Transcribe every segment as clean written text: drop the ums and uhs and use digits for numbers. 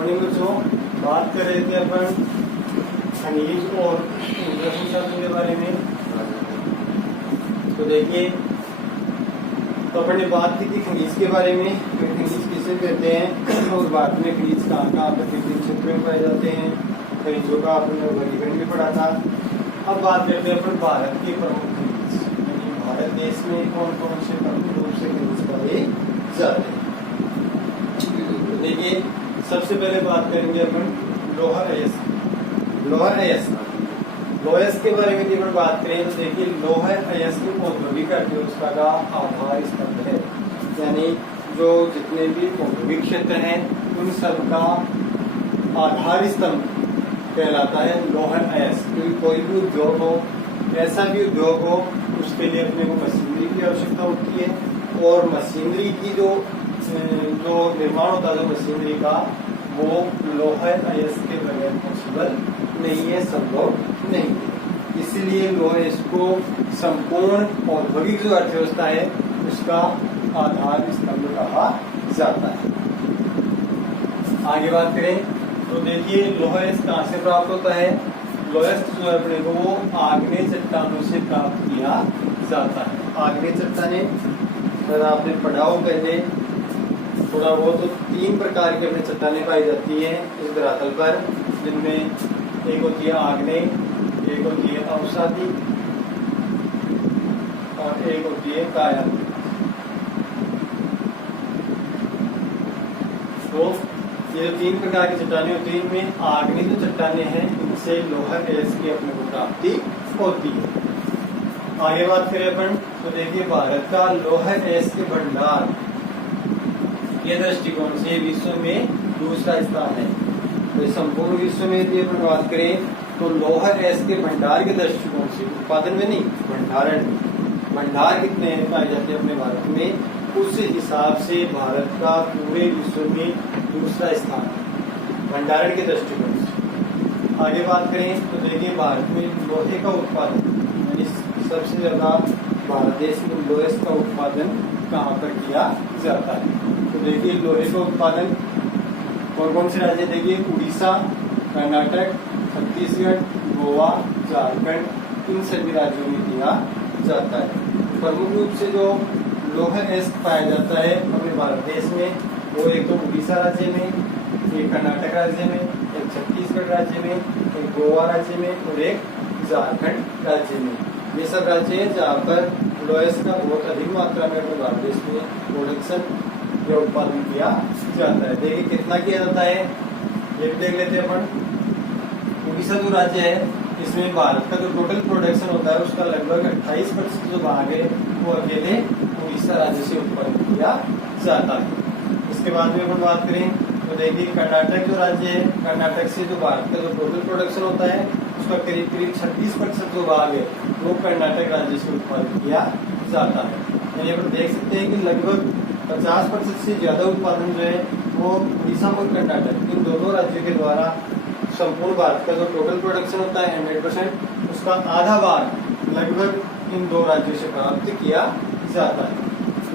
Morning बच्चों, बात कर रहे थे अपन खनिज और इंद्रधनुष शास्त्र के बारे में। तो देखिए, तो अपन ने बात की थी खनिज के बारे में, खनिज किसे कहते हैं और भारत में खनिज कहाँ कहाँ पर विभिन्न क्षेत्रों में पाए जाते हैं, खनिजों का अपने वर्गीकरण भी पढ़ा था। अब बात करते हैं अपन भारत के प्रमुख खनिज, यानी भारत देश में कौन कौन से प्रमुख रूप से खनिज पाए जाते हैं। देखिए, सबसे पहले बात करेंगे अपन लोहा अयस्क। लोहा के बारे में जब बात करें तो देखिए, लोहा अयस्क औद्योगिक अर्थव्यवस्था का आधार स्तंभ है, यानी जो जितने भी औद्योगिक क्षेत्र हैं उन सब का आधार स्तंभ कहलाता है लोहा अयस्क। क्योंकि कोई भी उद्योग हो, ऐसा भी उद्योग हो, उसके लिए अपने को मशीनरी की आवश्यकता होती है और मशीनरी की जो निर्माण होता है जो मशीनरी का, वो लोहा अयस्क के बगैर पॉसिबल नहीं है, संभव नहीं है। इसीलिए लोहा अयस्क को संपूर्ण औद्योगिक जो अर्थव्यवस्था है उसका आधार स्तंभ कहा जाता है। आगे बात करें तो देखिए, लोहा अयस्क कहाँ से प्राप्त होता है। लोहा अयस्क जो है अपने को वो आग्नेय चट्टानों से प्राप्त किया जाता है। आग्नेय चट्टानें अगर आपने पढ़ा हो पहले थोड़ा बहुत, तो 3 प्रकार की अपनी चट्टानें पाई जाती हैं इस धरातल पर, जिनमें एक होती है आग्नेय, एक होती है अवसादी और एक होती है कायांत्रिक। तो ये जो 3 प्रकार की चट्टानें होती हैं, इनमें आग्नेय जो चट्टानें हैं इनसे लोहा अयस्क की अपने को प्राप्ति होती है। आगे बात करें अपन तो देखिए, भारत का लोहा अयस्क के भंडार के दृष्टिकोण से विश्व में दूसरा स्थान है। तो संपूर्ण विश्व में यदि अपन बात करें तो लोहा अयस्क के भंडार के दृष्टिकोण से, उत्पादन में नहीं, भंडारण में, भंडार कितने पाए जाते हैं अपने भारत में, उस हिसाब से भारत का पूरे विश्व में दूसरा स्थान है भंडारण के दृष्टिकोण से। आगे बात करें तो देखिए, भारत में लोहे का उत्पादन, यानी सबसे ज्यादा भारत देश में लोहे का उत्पादन कहाँ पर किया जाता है। तो देखिए, लोहे का उत्पादन कौन कौन से राज्य, देखिए उड़ीसा, कर्नाटक, छत्तीसगढ़, गोवा, झारखंड, इन सभी राज्यों में किया जाता है। प्रमुख रूप से जो लोहा अयस्क पाया जाता है अपने भारत देश में, वो एक तो उड़ीसा राज्य में, एक कर्नाटक राज्य में, एक छत्तीसगढ़ राज्य में, एक गोवा राज्य में और एक झारखंड राज्य में। ये सब राज्य हैं जहाँ पर लोहा अयस्क का बहुत अधिक मात्रा में अपने भारत देश में प्रोडक्शन या उत्पादन किया जाता है। देखिए कितना किया जाता है, ये भी देख लेते हैं अपन। उड़ीसा जो राज्य है, इसमें भारत का जो टोटल प्रोडक्शन होता है उसका लगभग 28% जो भाग है वो अकेले उड़ीसा राज्य से उत्पादन किया जाता है। इसके बाद में अपन बात करें तो देखिए, कर्नाटक जो राज्य है, कर्नाटक से जो भारत का जो टोटल प्रोडक्शन होता है उसका करीब करीब 36% जो भाग है वो कर्नाटक राज्य से उत्पादन किया जाता है। यानी अपन देख सकते हैं कि लगभग 50% से ज्यादा उत्पादन जो है वो उड़ीसा और कर्नाटक, इन दोनों राज्यों के द्वारा संपूर्ण भारत का जो टोटल प्रोडक्शन होता है 100%, उसका आधा भाग लगभग इन 2 राज्यों से प्राप्त किया जाता है।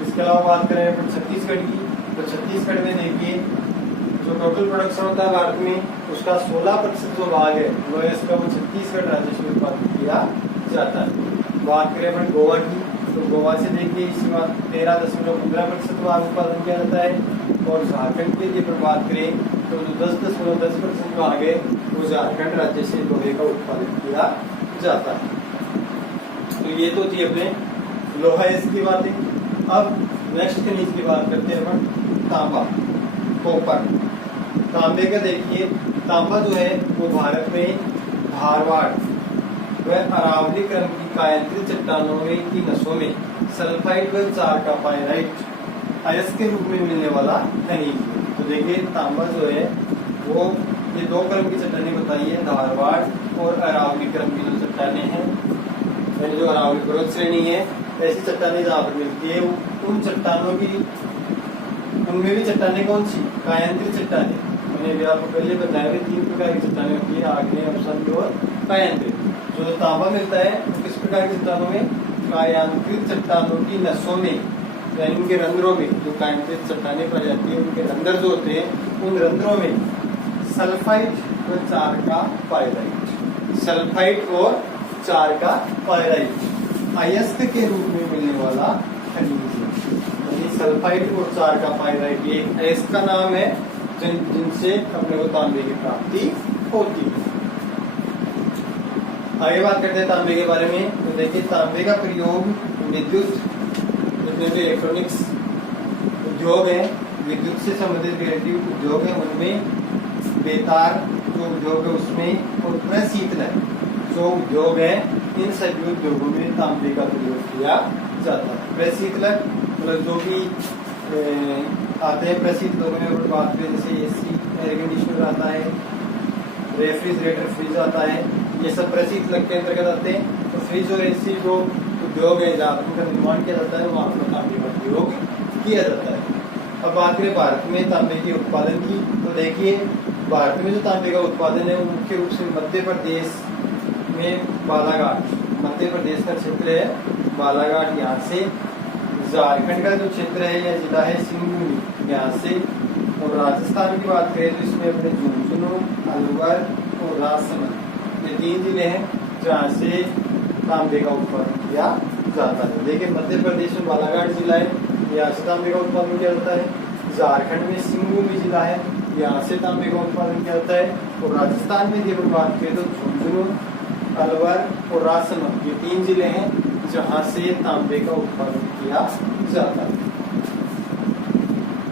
इसके अलावा बात करें अपन छत्तीसगढ़ की, तो छत्तीसगढ़ में देखिए जो टोटल प्रोडक्शन होता है भारत में उसका 16% जो भाग है वो इसका वो छत्तीसगढ़ राज्य से उत्पादन किया जाता है। बात करें अपन गोवा की, तो गोवा से देखिए इसी बात 13.15% भाग उत्पादन किया जाता है। और झारखंड के लिए पर बात करें तो जो 10.10% भाग है वो झारखंड राज्य से लोहे का उत्पादन किया जाता है। तो ये तो थी अपने लोहा अयस्क की बातें। अब नेक्स्ट खनिज की बात करते हैं अपन तांबा, कॉपर। तांबे का देखिए, तांबा जो है वो भारत में धारवाड़ व अरावली क्रम की कायांत्रित चट्टानों में की नसों में सल्फाइड व चार का पायराइट अयस्क के रूप में मिलने वाला खनिज। तो देखिए, तांबा जो है वो ये 2 क्रम की चट्टानें बताई है, धारवाड़ और अरावली क्रम की जो चट्टानें हैं, यानी जो अरावली पर्वत श्रेणी है, ऐसी चट्टानें जहाँ पर मिलती है उन चट्टानों की, उनमें भी चट्टानें कौन सी, कायांत्रित चट्टानें। मैंने भी आपको पहले बताया कि 3 प्रकार की चट्टानें होती है, आग्नेय, अवसादी और कायांत्रित। जो तांबा मिलता है वो किस प्रकार की चट्टानों में, कायांत्रित चट्टानों की नसों में, यानी उनके रंध्रों में। जो कायांत्रित चट्टानें पाई जाती है उनके रंध्र जो होते हैं, उन रंध्रों में सल्फाइड और 4 का पाइराइट। सल्फाइड और 4 का पाइराइट अयस्क के रूप में मिलने वाला खनिज है। यानी सल्फाइड और 4 का पाइराइट ये अयस्क का नाम है जिनसे अपने को तांबे की प्राप्ति होती है। आगे बात करते हैं तांबे के बारे में। तो देखिए तांबे का प्रयोग विद्युत जितने भी इलेक्ट्रॉनिक्स उद्योग है, विद्युत से संबंधित रिलेटिव उद्योग है उनमें, बेतार जो उद्योग है उसमें, और प्रशीतलक जो उद्योग है इन सभी उद्योगों में तांबे का प्रयोग किया जाता है। प्रशीतलक मतलब जो भी आते हैं प्रशीतलकों में बात करें, जैसे एसी एयर कंडीशनर आता है, रेफ्रिजरेटर फ्रिज आता है, ये सब प्रशीतलक के अंतर्गत आते हैं। तो फ्रिज और एसी जो उद्योग है जहाँ उनका निर्माण किया जाता है वहाँ पर तांबे का प्रयोग किया जाता है। अब बात करें भारत में तांबे के उत्पादन की, तो देखिए भारत में जो तांबे का उत्पादन है वो मुख्य रूप से मध्य प्रदेश में बालाघाट, मध्य प्रदेश का क्षेत्र है बालाघाट, यहाँ से झारखंड का जो क्षेत्र है या जिला है सिंगरौली यहाँ से, और राजस्थान की बात करें तो इसमें अपने झुंझुनू, अलवर और राजसमंद ये 3 जिले हैं जहाँ से तांबे का उत्पादन किया जाता है। देखिए मध्य प्रदेश में बालाघाट जिला है, यहाँ से तांबे का उत्पादन किया जाता है। झारखंड में सिंगरौली जिला है, यहाँ से तांबे का उत्पादन किया जाता है। और राजस्थान में यदि बात करें तो झुंझुनू, अलवर और राजसमंद ये 3 जिले हैं जहाँ से तांबे का उत्पादन किया जाता है।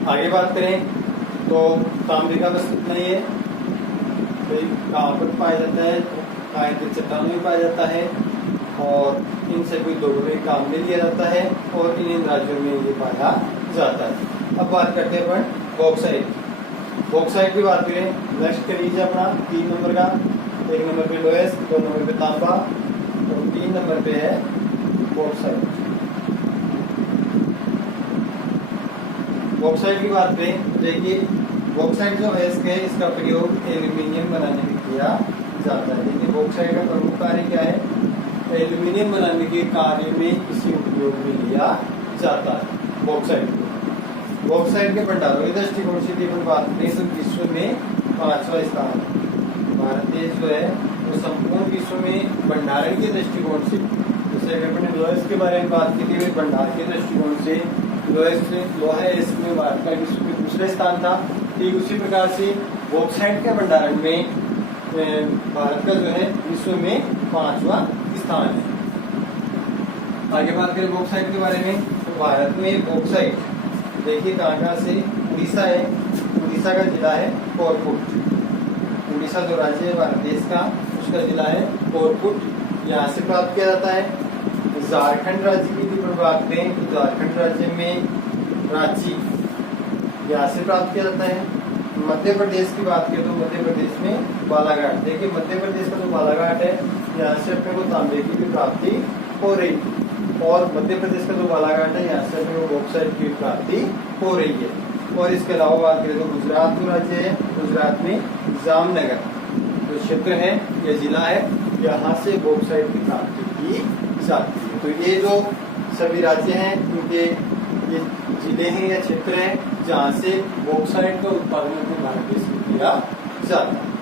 आगे बात करें तो तांबे का बस इतना ही है। तो कहाँ पर पाया जाता है, कायदे चट्टानों में पाया जाता है और इन सभी उद्योगों में काम में लिया जाता है और इन राज्यों में ये पाया जाता है। अब बात करते हैं अपन बॉक्साइट। बॉक्साइट की बात करें, नेक्स्ट कर लीजिए अपना 3 नंबर का, 1 नंबर पे लोहेस, 2 नंबर पे तांबा और 3 नंबर पे है बॉक्साइट। बॉक्साइट की बात करें तो देखिए बॉक्साइट जो अयस्क है इसका प्रयोग एल्यूमिनियम बनाने में किया जाता है। देखिए बॉक्साइट का प्रमुख कार्य क्या है, एल्यूमिनियम बनाने के कार्य में इसी उपयोग में लिया जाता है बॉक्साइट को। बॉक्साइट के भंडारों के दृष्टिकोण से यदि बात करें तो विश्व में 5वां स्थान है। भारत देश जो है वो संपूर्ण विश्व में भंडारण के दृष्टिकोण से, जैसे अगर अपने लोहेस के बारे में बात की थी, भंडार के दृष्टिकोण से लोहा इसमें भारत का विश्व में दूसरे स्थान था। ठीक उसी प्रकार से बॉक्साइट के भंडारण में भारत का जो है विश्व में 5वां स्थान है। आगे बात करें बॉक्साइट के बारे में तो भारत में बॉक्साइट देखिए कहाँ से, उड़ीसा है, उड़ीसा का जिला है कोरपुट। उड़ीसा जो राज्य है भारत देश का उसका जिला है कोरपुट, यहाँ से प्राप्त किया जाता है। झारखंड राज्य की यदि बात करें तो झारखंड राज्य में रांची यहाँ से प्राप्त किया जाता है। मध्य प्रदेश की बात करें तो मध्य प्रदेश में बालाघाट, देखिए मध्य प्रदेश का जो बालाघाट है यहाँ से अपने को तांबे की भी प्राप्ति हो रही है, और मध्य प्रदेश का जो बालाघाट है यहाँ से अपने को बॉक्साइट की प्राप्ति हो रही है। और इसके अलावा बात करें तो गुजरात जो राज्य है, गुजरात में जामनगर जो क्षेत्र है या जिला है यहाँ से बॉक्साइट की प्राप्ति की जाती है। तो ये जो सभी राज्य हैं इनके ये जिले हैं या क्षेत्र हैं जहाँ से बॉक्साइट का उत्पादन भारत देश में किया जाता है।